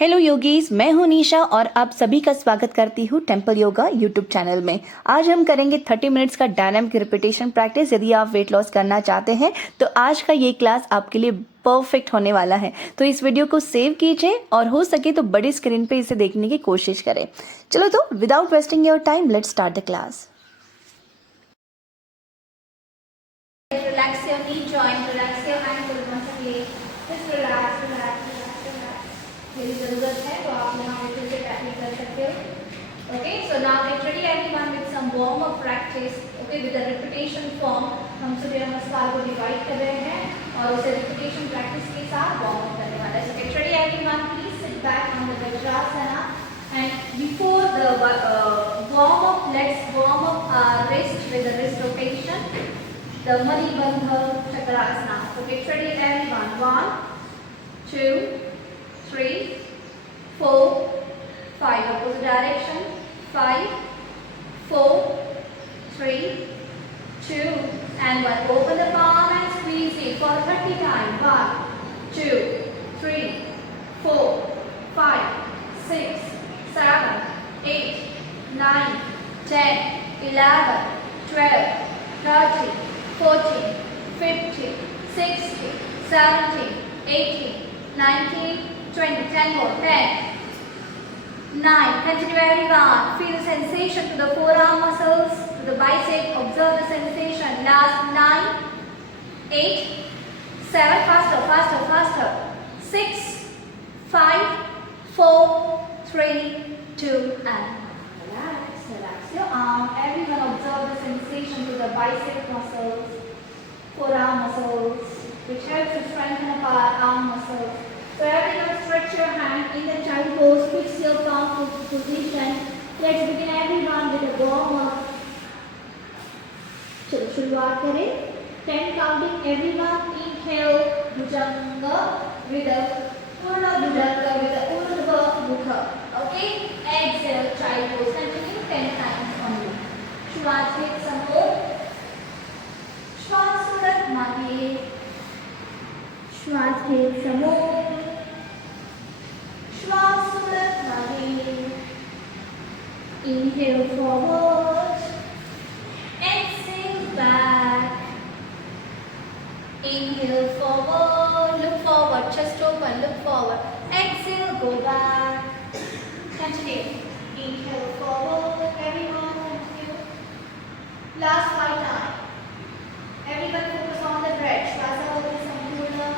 Hello yogis, मैं हूं निशा और आप सभी का स्वागत करती हूं टेम्पल योगा यूट्यूब चैनल में। आज हम करेंगे 30 मिनट्स का डायनामिक रिपीटेशन प्रैक्टिस। यदि आप वेट लॉस करना चाहते हैं तो आज का ये क्लास आपके लिए परफेक्ट होने वाला है। तो इस वीडियो को सेव कीजिए और हो सके तो बड़ी स्क्रीन पे इसे देखने की कोशिश करें। चलो तो without wasting your time let's start the class. Relax your knee joint, relax your ankle once again. Just relax, relax, relax, relax. यदि जरूरत है तो आप यहाँ पे फिर से टैपिंग कर सकते हो. Okay, so now get ready everyone with some warm up practice. Okay, with the repetition form. हम सूर्य नमस्कार को डिवाइड कर रहे हैं और उसे repetition practice के साथ warm up करने वाले हैं. So get ready everyone. Please sit back on the Vajrasana. And before the warm up, let's warm up our wrist with the wrist rotation. The Manibandha Chakrasana. So get ready everyone. 1, 2, 3, 4, 5. Opposite direction. 5, 4, 3, 2, and 1. Open the palm and squeeze it for 30 times. 1, 2, 3, 4, 5, 6, 7, 8, 9, 10, 11, 12, 13, 14, 15, 16, 17, 18, 19, 20, 10 more, 10, 9, continue everyone, feel the sensation to the forearm muscles, to the bicep, observe the sensation, last 9, 8, 7, faster, faster, faster, 6, 5, 4, 3, 2, and relax your arm. Everyone observe the sensation to the bicep muscles, forearm muscles, which helps to strengthen up our arm muscles. So everyone stretch your hand in the child pose, fix your palm position. Let's begin everyone with a warm up. चलो शुरुआत करें. 10 counting everyone. Inhale Bhujanga with a Purna Bhujanga with a Urdhva Mukha. Okay? Exhale child pose. Continue 10 times only. श्वास घेत समोर. श्वास सोडत मागे. श्वास घेत समोर. श्वास सोडत मागे. Inhale forward. Exhale back. Inhale forward. Look forward. Chest open. Look forward. Exhale. Go back. Continue. Inhale forward. Everyone. Last 5 times. Everyone focus on the breath. Shwasavati Sampurna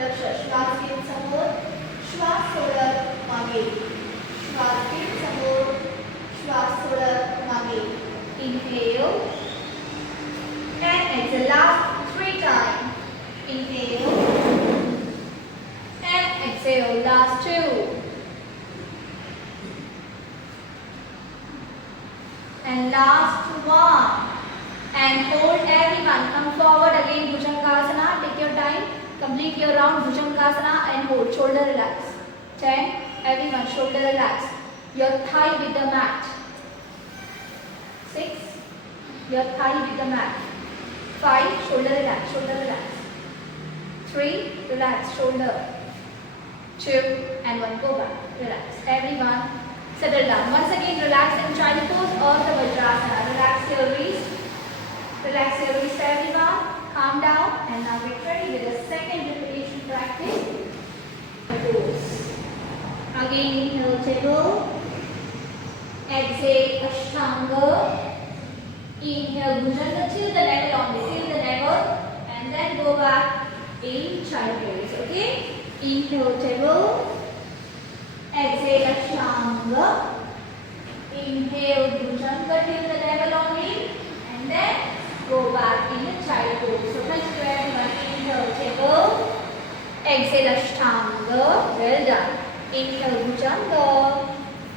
Laksha. Shwas घेत समोर. श्वास सोडत मागे. श्वास घेत समोर. श्वास सोडत मागे. Inhale. And exhale. Last 3 times. Inhale. And exhale. Last 2. And last 1. And hold everyone. Come forward again. Bhujangasana. Take your time. Complete your round. Bhujangasana and hold. Shoulder relax. 10. Everyone. Shoulder relax. Your thigh with the mat. 6. Your thigh with the mat. 5. Shoulder relax. Shoulder relax. 3. Relax. Shoulder. 2 and 1. Go back. Relax. Everyone. Settle down. Once again, relax in child pose or the Vajrasana. Relax your wrist. Relax your wrist, everyone. Calm down. And now get ready with the second repetition practice. Pose. Again, inhale table. Exhale Ashtanga. Inhale Bhujanga till the level only. Till the level. And then go back in child pose. Okay? Inhale table. Exhale Ashtanga. Inhale Bhujanga till the level only. And then go back in the child pose. So continue everyone. Inhale table. Exhale Ashtanga. Well done. Inhale Bhujanga.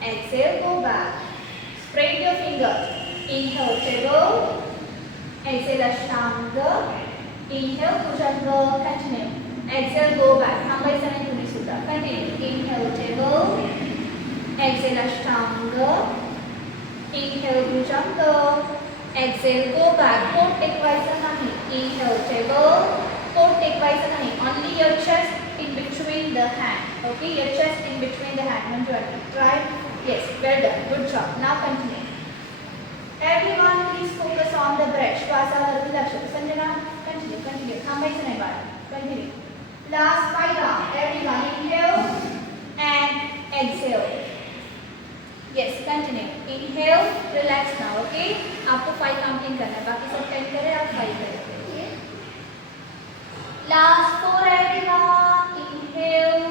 Exhale, go back. Spread your fingers. Inhale table. Exhale Ashtanga. Inhale Bhujanga. Continue. Exhale, go back. Nambai samay tumi sudha. Continue. Inhale table. Exhale Ashtanga. Inhale Bhujanga. Exhale, go back. Hold टेकवायचं नाही. Inhale table. Hold टेकवायचं नाही. Only your chest in between the hand. Okay, your chest in between the hand. Manju, try. Yes, well done. Good job. Now continue. Everyone, please focus on the breath. Shwasavarti Lakshya. Sanjana, continue. थांबायचं नाही बाळा. Continue. Last 5 rounds. Everyone, inhale and exhale. Yes, continue. Inhale, relax now. Okay? आपको 5 counting करना है. बाकी सब 10 करें, आप 5 करें. Okay? Last 4 everyone. Inhale,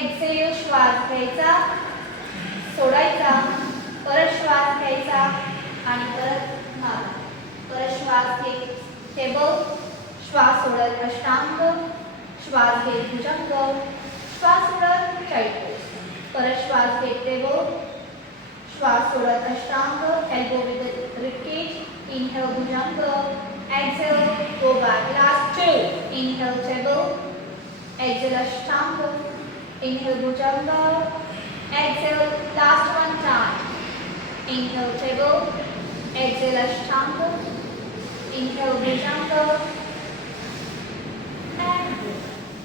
exhale. श्वास घ्यायचा, सोडायचा, परत श्वास घ्यायचा आणि परत माग. परत श्वास घेत टेबल, श्वास सोडत अष्टांग, श्वास घेत भुजंग, श्वास सोडत चाइल्ड पोज. परत श्वास घेत टेबल, श्वास सोडत ashtanga, elbow with rib cage. Inhale bhujang, exhale, go back. Last 2. Inhale table, exhale ashtanga, inhale bhujanga, exhale. Last one time. Inhale table, exhale ashtanga, inhale bhujanga, and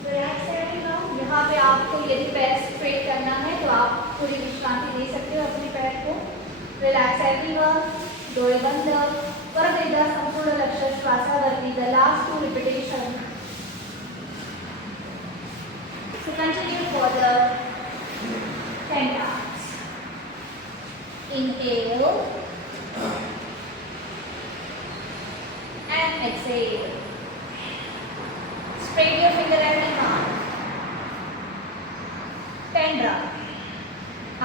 relax everyone. यहाँ पे आपको यदि पैर स्ट्रेट करना है तो आप थोड़ी विश्रांति दे सकते हो अपने पैर को. Relax everyone. डोळे बंद. परत एकदा संपूर्ण लक्ष श्वासावरती. The last 2 repetition. So continue for the 10 times. Inhale and exhale. Spread your finger everyone. 10 rounds.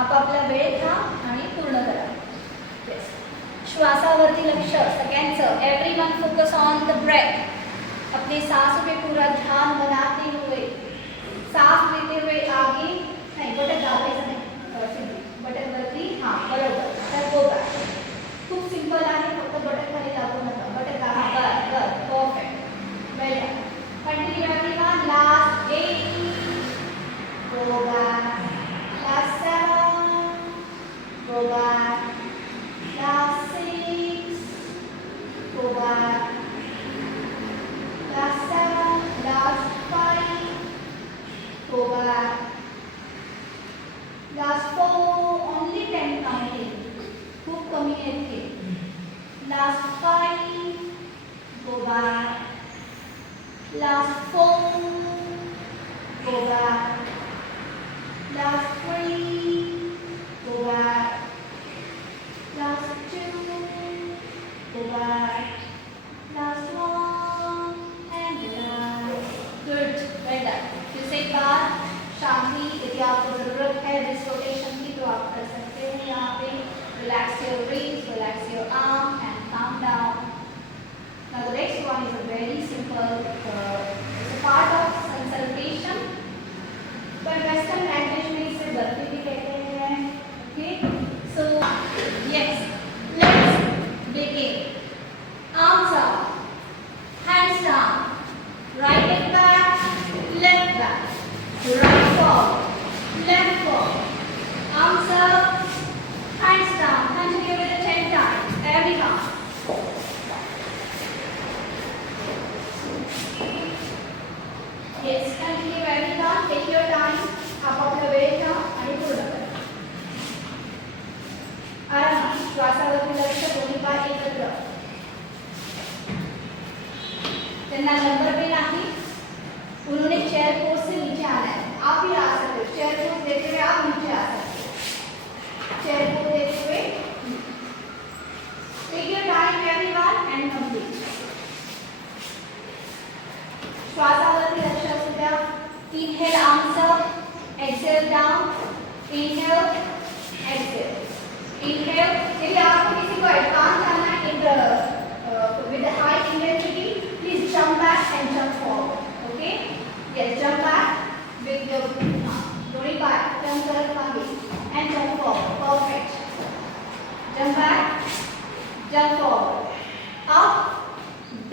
आपापला वेळ घ्या आणि पूर्ण करा. Yes. श्वासावरती लक्ष सगळ्यांचं. Everyone focus on the breath. अपने सांस पे पूरा ध्यान बनाते हुए, सांस लेते हुए आगे नहीं, बटन दाबायचं नाही. बटन वरती. हां, बरोबर. तर गो बॅक. खूप सिंपल आहे. फक्त बटन खाली दाबू नका. बटन दाबा. बस perfect. Well done. Continue everyone. Last 8. Go back. Last 7. Go back. Last 6. Go back. Last 7. Last 5. Go back. Last 4. Only 10 counting. खूप कमी येते. Last 5. Go back. Last 4. Go back. Last 3. Go back. Last 2. Go back. Last 1. And relax. Good. Well done. You say bath, शांति. यदि आपको जरूरत है this rotation की तो आप कर सकते हैं यहाँ पे. Relax your wrists, relax your arm and calm down. Now the next one is a very simple. It's a part of consultation. But Western language में इसे बर्फी भी कहते हैं. Okay. So yes, let's begin. Arms up, hands down, right leg back, left back, right forward, left forward, arms up, hands down. Continue with it 10 times. Every count. Yes, continue every count. Take your time. आपापला वेळ घ्या आणि पूर्ण करा. आरामात श्वासावरती लक्ष. दोन्ही पाय एकत्र. त्यांना नंबर पे नहीं. उन्होंने चेयर पोज से नीचे आना है. आप भी आ सकते हो. चेयर पोज देते हुए आप नीचे आ सकते हो. चेयर पोज देते हुए. Take your time everyone and complete. श्वासावरती लक्ष असू द्या. Inhale arms up, exhale down. Inhale, exhale. Inhale. यदि आपको किसी को एडवांस करना है with a high intensity, please jump back and jump forward. Okay? Yes, jump back with your दोनों बार jump करत मागे and jump forward. Perfect. Jump back, jump forward. Up,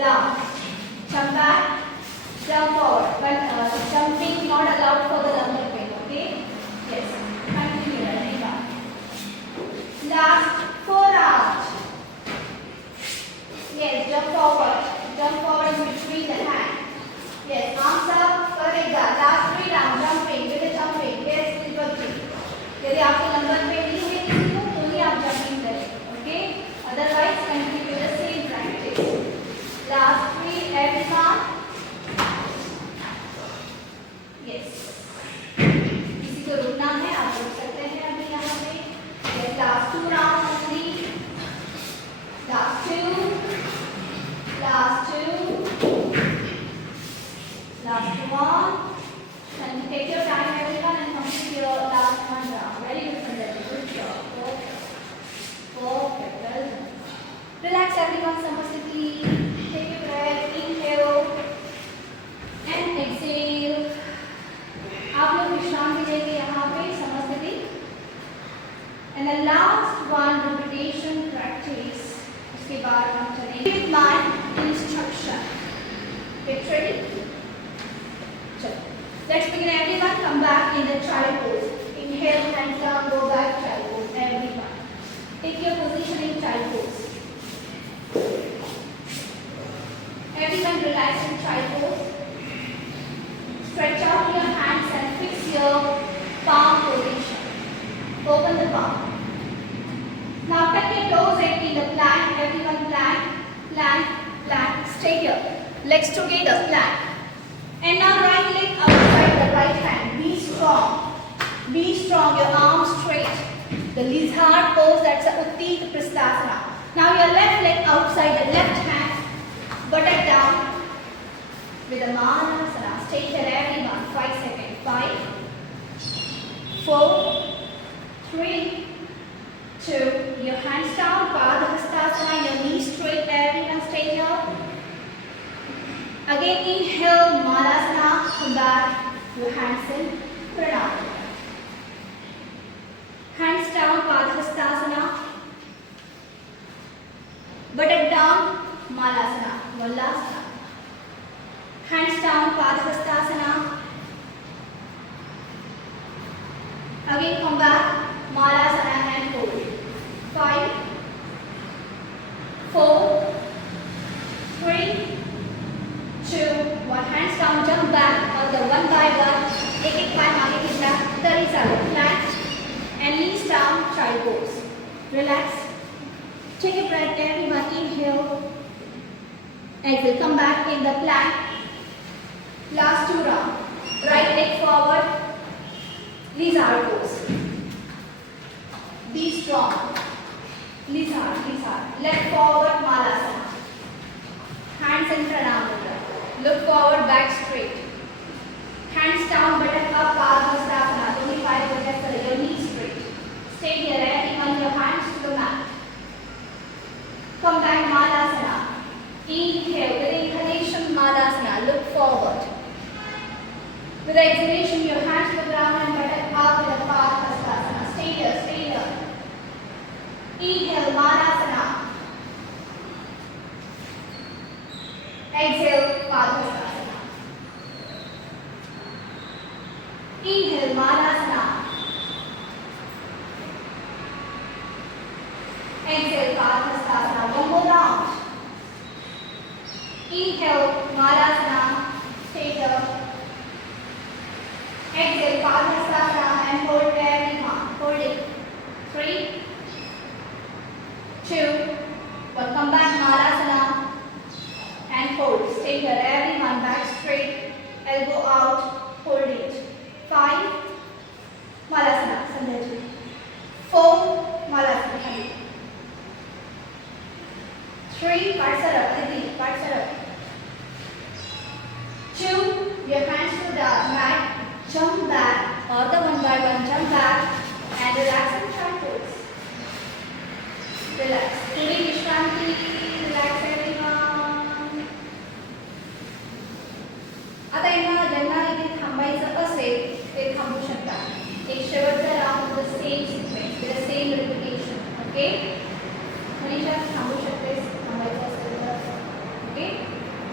down. Jump back, jump forward. But jumping not allowed for the lumbar pain. Okay? Yes. Continue. Last 4 rounds. Yes, jump forward in between the hands. Yes, arms up. Correct. Last hands down, go back, child pose, everyone. Take your position in child pose. Everyone relax in child pose. Stretch out your hands and fix your palm position. Open the palm. Now tuck your toes in the plank. Everyone plank, plank, plank. Stay here. Legs together, plank. And now right leg outside the right hand. Be strong. Be strong. Your arms straight. The lizard pose, that's a Utthita Prasthasana. Now your left leg outside the left hand. Buttock down with a Malasana. Stay here everyone. 5 seconds. 5, 4, 3, 2. Your hands down. Padahastasana. Your knees straight. Everyone stay here. Again inhale. Malasana. Come back. Your hands in. Pranam. Hands down. Padahastasana. Buttock down. Malasana. One last time. Hands down, Padahastasana. Again come back, Malasana and hold. 5, 4, 3, 2, 1. Hands down, jump back on the one by one. एक पाय मागे खींचना, तरी चालू. Plank and knees down, child pose. Relax. Take a breath, everyone. Inhale. Exhale. Come back in the plank. Last 2 rounds. Right leg forward. Lizard pose. Be strong. Lizard, lizard. Leg forward, Malasana. Hands in Pranamudra. Look forward, back straight. Hands down, buttock up, Padahastasana. Only 5 seconds. Your knees straight. Stay here. Everyone, your hands to the mat. Come back, Malasana. Inhale. With inhalation, Malasana. Look forward. With exhalation, your hands to the ground and buttock up with a Padahastasana. Stay here, stay here. Inhale, Malasana. Exhale, Padahastasana. Inhale, Malasana. Exhale, Padahastasana. One more round. Inhale, Malasana. Stay here. Exhale, Padahastasana and hold everyone. Hold it. 3, 2, 1. Come back, Malasana and hold. Stay here, everyone. Back straight. Elbow out. Hold it. 5, Malasana. Sandhya. 4, Malasana. 3, Parsarap. Aditi, Parsarap. 2, your hands to the mat. Jump back, or the one by one jump back and relax and child pose. Relax. Puri Vishwanti, relax everyone. आता यांना ज्यांना इथे थांबायचं असेल ते थांबू शकता. एक शेवटचा round with the same sequence, with the same repetition. Okay? Manisha थांबू शकतेस थांबायचं असेल तर. ओके?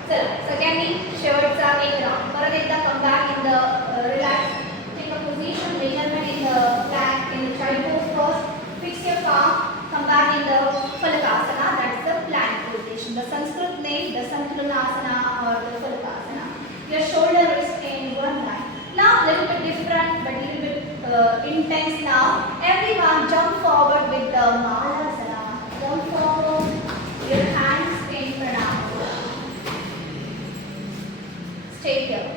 चला सगळ्यांनी शेवटचा एक राउंड. परत एकदा come back in the relax. Take a position, measurement in the plank, in the child pose first. Fix your palm. Come back in the Falakasana. That's the plank position. The Sanskrit name, the Santulanasana or the Falakasana. Your shoulder is in one line. Now little bit different, but little bit intense now. Everyone jump forward with the Malasana. Jump forward. Your hands in Pranam. Stay here.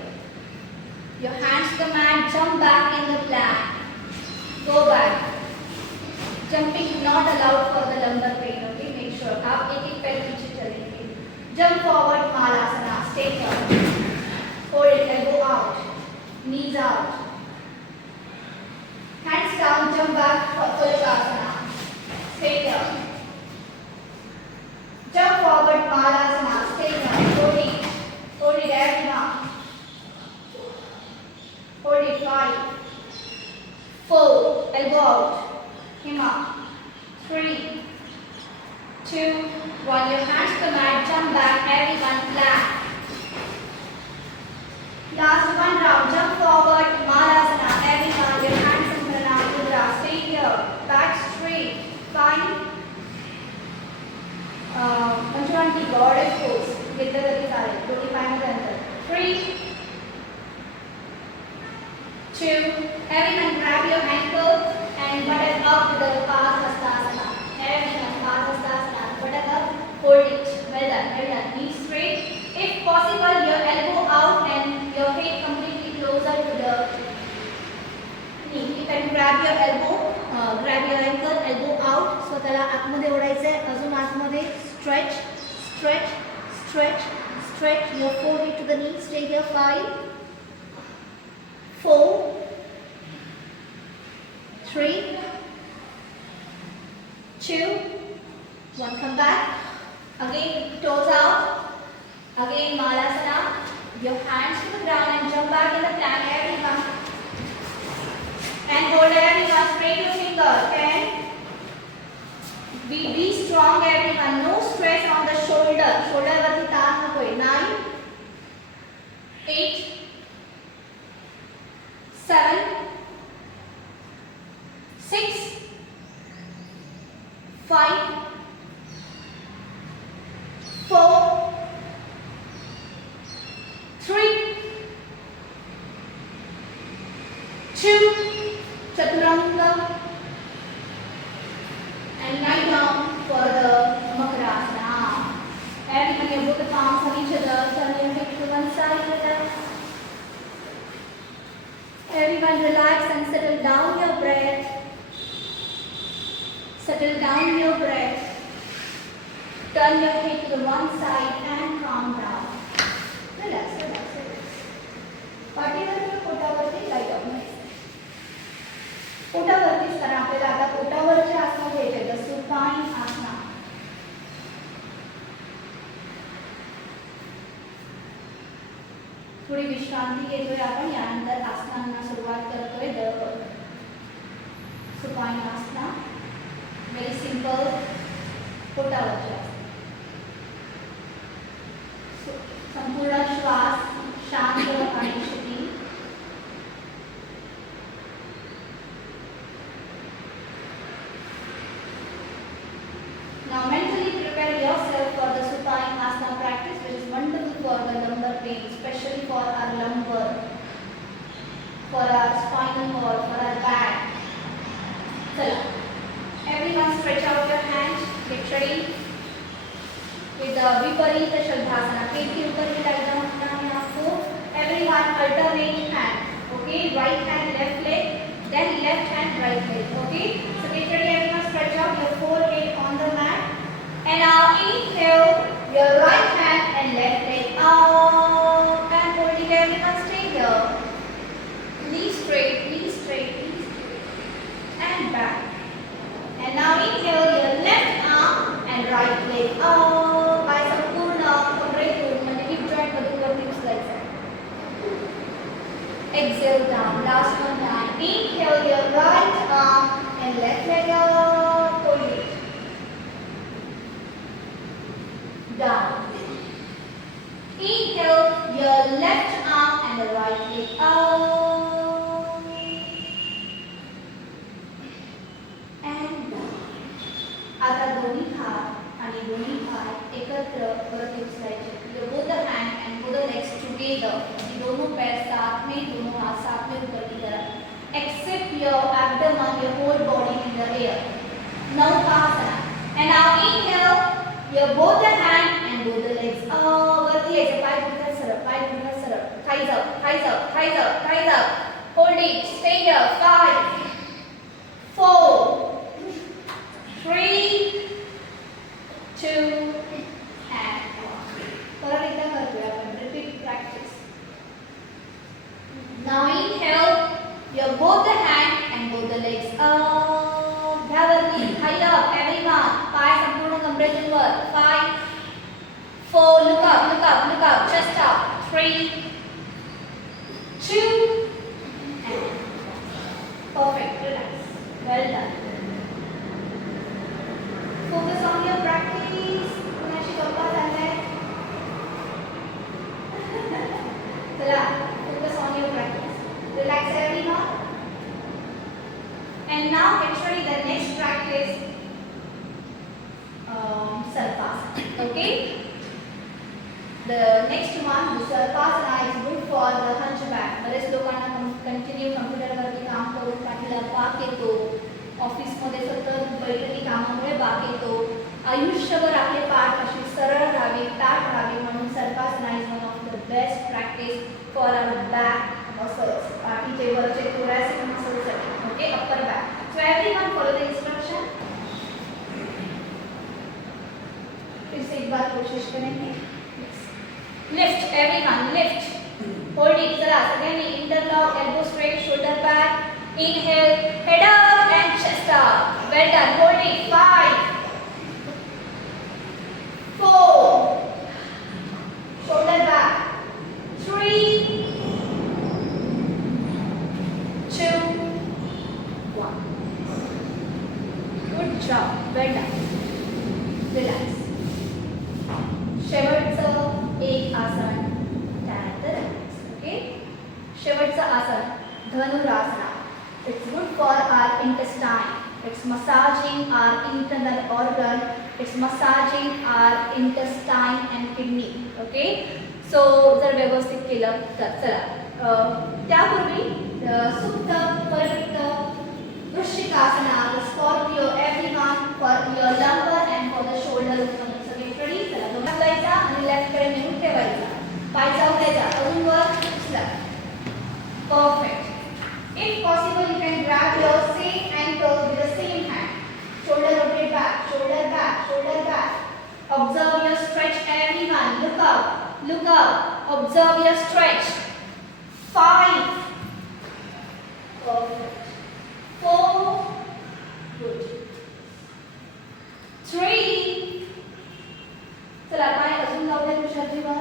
Your hands to the mat, jump back in the plank. Go back. Jumping not allowed for the lumbar pain, okay? Make sure. आप एक एक पैर पीछे चलेंगे. Jump forward, Malasana. Stay here. Hold it, elbow out. Knees out. Hands down, jump back for Falakasana. Stay here. Jump forward, Malasana. Stay here. Hold it. Hold it, everyone. Hold it. 5, 4, elbow out. Him up. 3, 2, 1. Your hands to the mat. Jump back. Everyone plank. Last one round. Jump forward. Malasana. Everyone. Your hands in Pranam Mudra. Well done. Knee straight. If possible, your elbow out and your head completely closer to the knee. You can grab your elbow, grab your ankle, elbow out. स्वतःला आतमध्ये ओढायचंय. अजून आतमध्ये. Stretch, stretch, stretch, stretch. Your forehead to the knee. Stay here. 5, 4, 3, 2, 1. Come back. Again, toes out. Again, Malasana. Your hands to the ground and jump back in the plank. Everyone. And hold everyone. Straight your finger. 10. Be strong everyone. No stress on the shoulder. Shoulder वरती ताण नकोय. 9, 8, 7, 6, 5, 4, 3, 2, Chaturanga, and lie down for the Makarasana. Everyone, you put the palms on each other, turn your hips to one side, relax. Everyone relax and settle down your breath. Settle down your breath. Turn your head to the one side and calm down. Relax, relax, relax. पाठीवरच्या पोटावरती lie down. पोटावरतीच करा. आपल्याला आता पोटावरचे आसन घ्यायचे. The supine asana. थोडी विश्रांती घेतोय आपण. यानंतर आसनांना सुरुवात करतोय. The supine asana. Very simple. पोटावरचे आसन. संपूर्ण श्वास शांत आणि शिथिल. Now mentally prepare yourself for the supine asana practice, which is wonderful for the lumbar pain, especially for our lumbar, for our spinal cord, for our back. Chala. Everyone stretch out your hands. Get ready. With the Viparita Shalbhasana. पेट के ऊपर भी lie down करना है आपको. Everyone alternate hand. Okay. Right hand, left leg. Then left hand, right leg. Okay. So get ready. Everyone stretch out your forehead on the mat. And now inhale your right hand and left leg up. And holding everyone stay here. Knee straight, knee straight, knee straight. And back. And now inhale your left arm and right leg up. By संपूर्ण कमरेतून म्हणजे hip joint मधून वरती उचलायचं. Exhale down. Last one time. Inhale your right arm and left leg up. Hold it. Down. Inhale your left arm and the right leg up. And down. आता दोन्ही हात आणि दोन्ही पाय एकत्र वरती उचलायचे. Both the hand and both the legs together. ये दोनों पैर साथ में, दोनों हाथ साथ में ऊपर की तरफ. Except your abdomen, your whole body in the air. Naukasana. And now inhale your both the hand and both the legs. वरती यायचे. पाय गुडघ्यात सरळ, पाय गुडघ्यात सरळ. Thighs up, thighs up, thighs up, thighs up. Hold it. Stay here. 5, 4, 3, 2, and 1. परत एकदा करतोय आपण. Repeat practice. Now inhale your both the hand and both the legs up. घ्या वरती. High up everyone. पाय संपूर्ण कमरेतून वर. 5, 4. Look up, look up, look up. Chest up. 3, 2, and 1. Perfect. Relax. Well done. Focus on your practice. कुणाशी गप्पा चाललाय? चला, focus on your practice. Relax everyone. And now actually the next practice, Sarvasana. Okay? The next one, the Sarvasana is good for the hunchback. बरेच लोकांना continue कम्प्युटरवरती काम करून पाठीला बाक येतो. ऑफिसमध्ये सतत बैठकी कामामुळे बाक येतो. आयुष्यभर आपले पाठ अशी सरळ राहावी, ताठ करेंगे. Lift everyone, lift. होल्डिंग. चला सगळ्यांनी interlock, elbow straight, shoulder back. Inhale, head up and chest up. Well done. Holding. 5 4 shoulder back. 3 2 1. Good job. Well done. Relax. शेवटचं एक आसन त्यानंतर relax. ओके. शेवटचं आसन Dhanurasana. It's good for our intestine. It's massaging our internal organ. It's massaging our intestine and kidney. Okay. So जर व्यवस्थित केलं तर चला त्यापूर्वी सुप्त परिवृत्त वृश्चिकासना, the scorpio, everyone for your lumbar and for the shoulder. सगळे ready. चला दोन जायचा आणि लेफ्ट कडे नेऊन ठेवायचा. पाय चावलायचा अजून वर उचला. Perfect. If possible, you can grab your same ankle with the same hand. Shoulder rotate back, shoulder back, shoulder back. Observe your stretch, everyone. Look up, look up. Observe your stretch. 5. Perfect. 4. Good. 3. चला पाय अजून लावूया तुषारजीवर.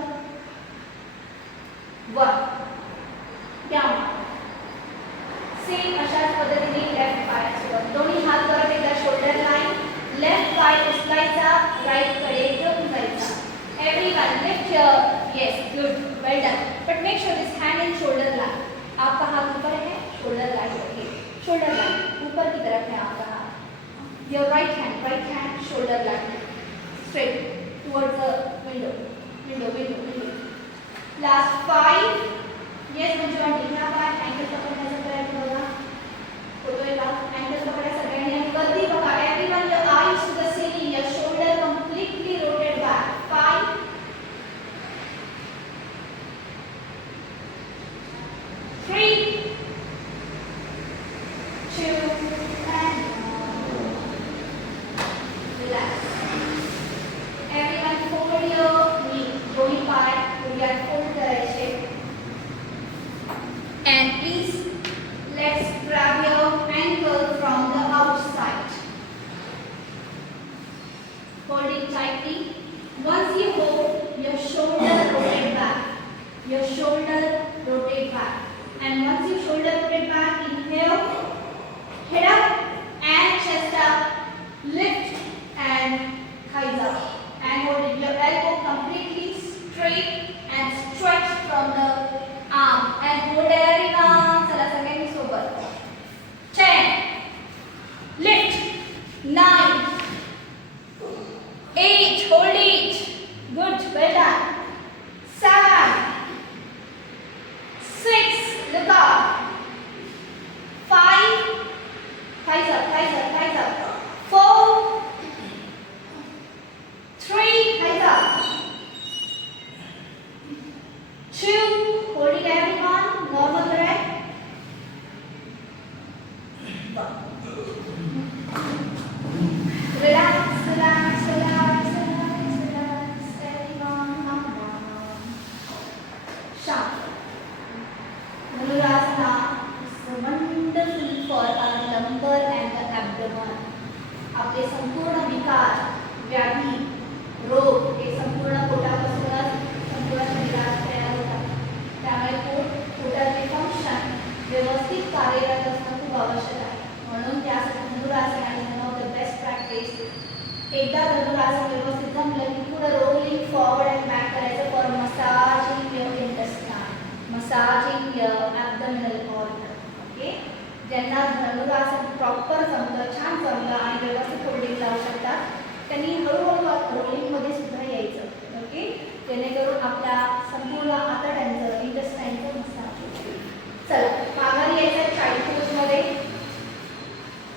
1. Down. Same अशाच पद्धतीने left पायासोबत दोन्ही हात करत एकदा shoulder line. Left पाय उचलायचा, राइट कडे घेऊन जायचा. Everyone lift your. Yes, good. Well done. But make sure this hand in shoulder line. आपका हाथ ऊपर है, शोल्डर लाइन रखिए. शोल्डर लाइन ऊपर की तरफ है आपका हाथ. Your right hand shoulder line straight towards the window. Window. Last 5. Yes Manju aunty, ह्या पाय अँकल पकडण्याचा प्रयत्न बघा. होतोय का? अँकल पकडा सगळ्यांनी आणि वरती बघा. Everyone your eyes to the ceiling. Your shoulder completely rotated back. 5 3 2 and relax. Everyone fold your knee. दोन्ही पाय उद्या फोल्ड करायचे. And please let's grab your ankle from the outside. Hold it tightly. Once you hold, your shoulder rotate back. Your shoulder rotate back. And once you shoulder rotate back, inhale, head up and chest up. Lift and thighs up. And hold it. Your elbow completely straight and stretch from the arm. And hold everyone. चला सगळ्यांनी सोबत. 10. Lift. 9. 8. Hold it. Good. Well done. 7. 6. Look up. 5. Thighs up. 4. 3. Thighs up. 2. Holding everyone. Normal breath. 1. Relax. Everyone, calm down. Shant. Dhanurasana is wonderful for our lumbar and the abdomen. आपले संपूर्ण विकार, व्याधी, रोग हे संपूर्ण पोटापासूनच संपूर्ण शरीरात तयार होतात. त्यामुळे पोटाचे फंक्शन व्यवस्थित कार्यरत असणं खूप आवश्यक आहे. म्हणून त्यासाठी धनुरासन आणि one of the best practice. एकदा धनुरासन व्यवस्थित जमलं की पुढे रोलिंग फॉरवर्ड अँड बॅक करायचं for massaging your intestine, massaging your abdominal organ. Okay. ज्यांना धनुरासन प्रॉपर जमलं, छान जमलं आणि व्यवस्थित होल्डिंग लावू शकतात त्यांनी हळूहळू रोलिंगमध्ये सुद्धा यायचं. ओके. जेणेकरून आपल्या संपूर्ण आतड्यांचं इंटेस्टाइनचं मसाज होईल. चला माघारी यायचं चाइल्ड पोजमध्ये.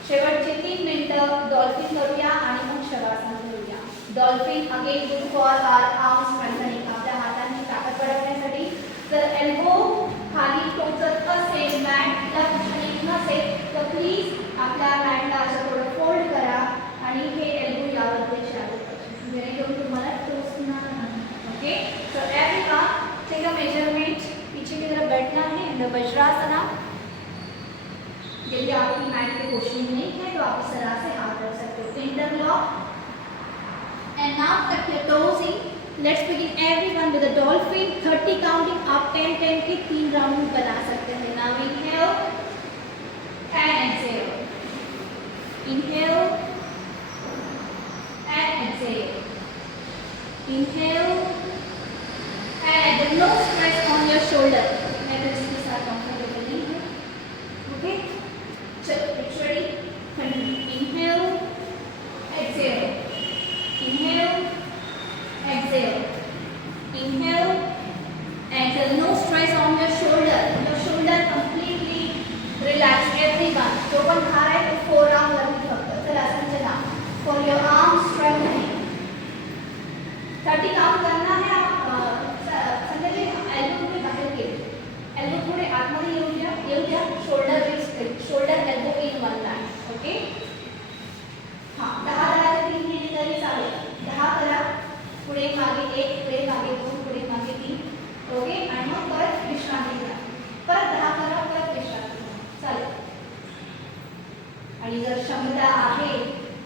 शेवटचे 3 मिनिटं डॉल्फिन करूया आणि मग शवासन करूया. Dolphin again good for our arm strengthening. आपल्या हातांची ताकद वाढवण्यासाठी. जर एल्बो खाली टोचत असेल, मॅटला कुशनिंग नसेल तर प्लीज आपल्या मॅटला असं थोडं फोल्ड करा आणि हे एल्बो यावर दिशेला जेणेकरून तुम्हाला टोचणार नाही. and now tuck your toes in. Let's begin everyone with a dolphin. 30 counting up, 10 10 के 3 राउंड बना सकते हैं. Now inhale and exhale. Inhale and exhale. Inhale and no stress on your shoulder. मैं तो जिसके साथ comfortable नहीं हूँ. Okay? चलो, it's ready. Continue. Inhale, exhale. Inhale, exhale. Inhale, exhale. No stress on your shoulder. Your shoulder completely relaxed. Everyone. जो पण खा रहा है तो forearm वरती फक्त. चला समझना. For your arm strengthening. 30 count करना है. आप समझले एल्बो थोडे बाहेर गेले. एल्बो थोडे आतमध्ये येऊ द्या. Shoulder wrist. Shoulder elbow in one line. Okay. हां 10 ते 3 केली तरी चालेल. 10 करा. पुढे मागे 1, पुढे मागे 2, पुढे मागे 3. ओके. आणि मग परत विश्रांती घ्या. परत 10 करा, परत विश्रांती घ्या. चालेल. आणि जर क्षमता आहे,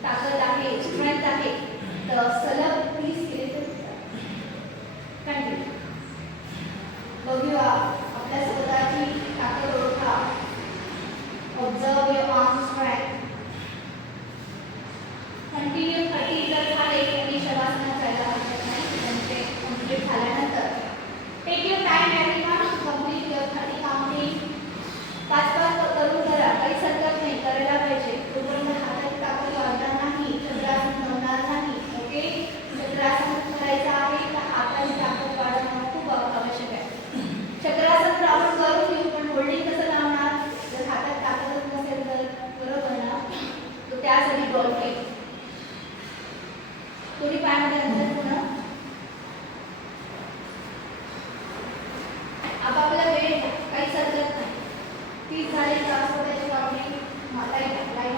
ताकद आहे, स्ट्रेंथ आहे तर सलग 30 केले तर कंटिन्यू. बघूया आपल्या स्वतःची ताकद ओळखा. Observe your arm strength. Continue 30 जर झाले आणि शवासनात जायला हरकत नाही. म्हणजे कंप्लीट झाल्यानंतर take your time everyone to complete your 30 counting. 5-5 करून करा. काहीच हरकत नाही. करायला पाहिजे. तोपर्यंत हाताची ताकद वाढणार नाही. चक्रासन होणार नाही. ओके. चक्रासन करायचं आहे तर हाताची ताकद वाढवणं खूप आवश्यक आहे. चक्रासन तर आपण करून घेऊ पण होल्डिंग कसं लावणार. जर हातात ताकदच नसेल तर बरोबर ना. तर त्यासाठी डॉल्फिन. दोन्ही पायामध्ये अंतर पूर्ण. आपापला वेळ काहीच हरकत नाही. 30 झाले. 4 सोडायची काउंटिंग. लाईन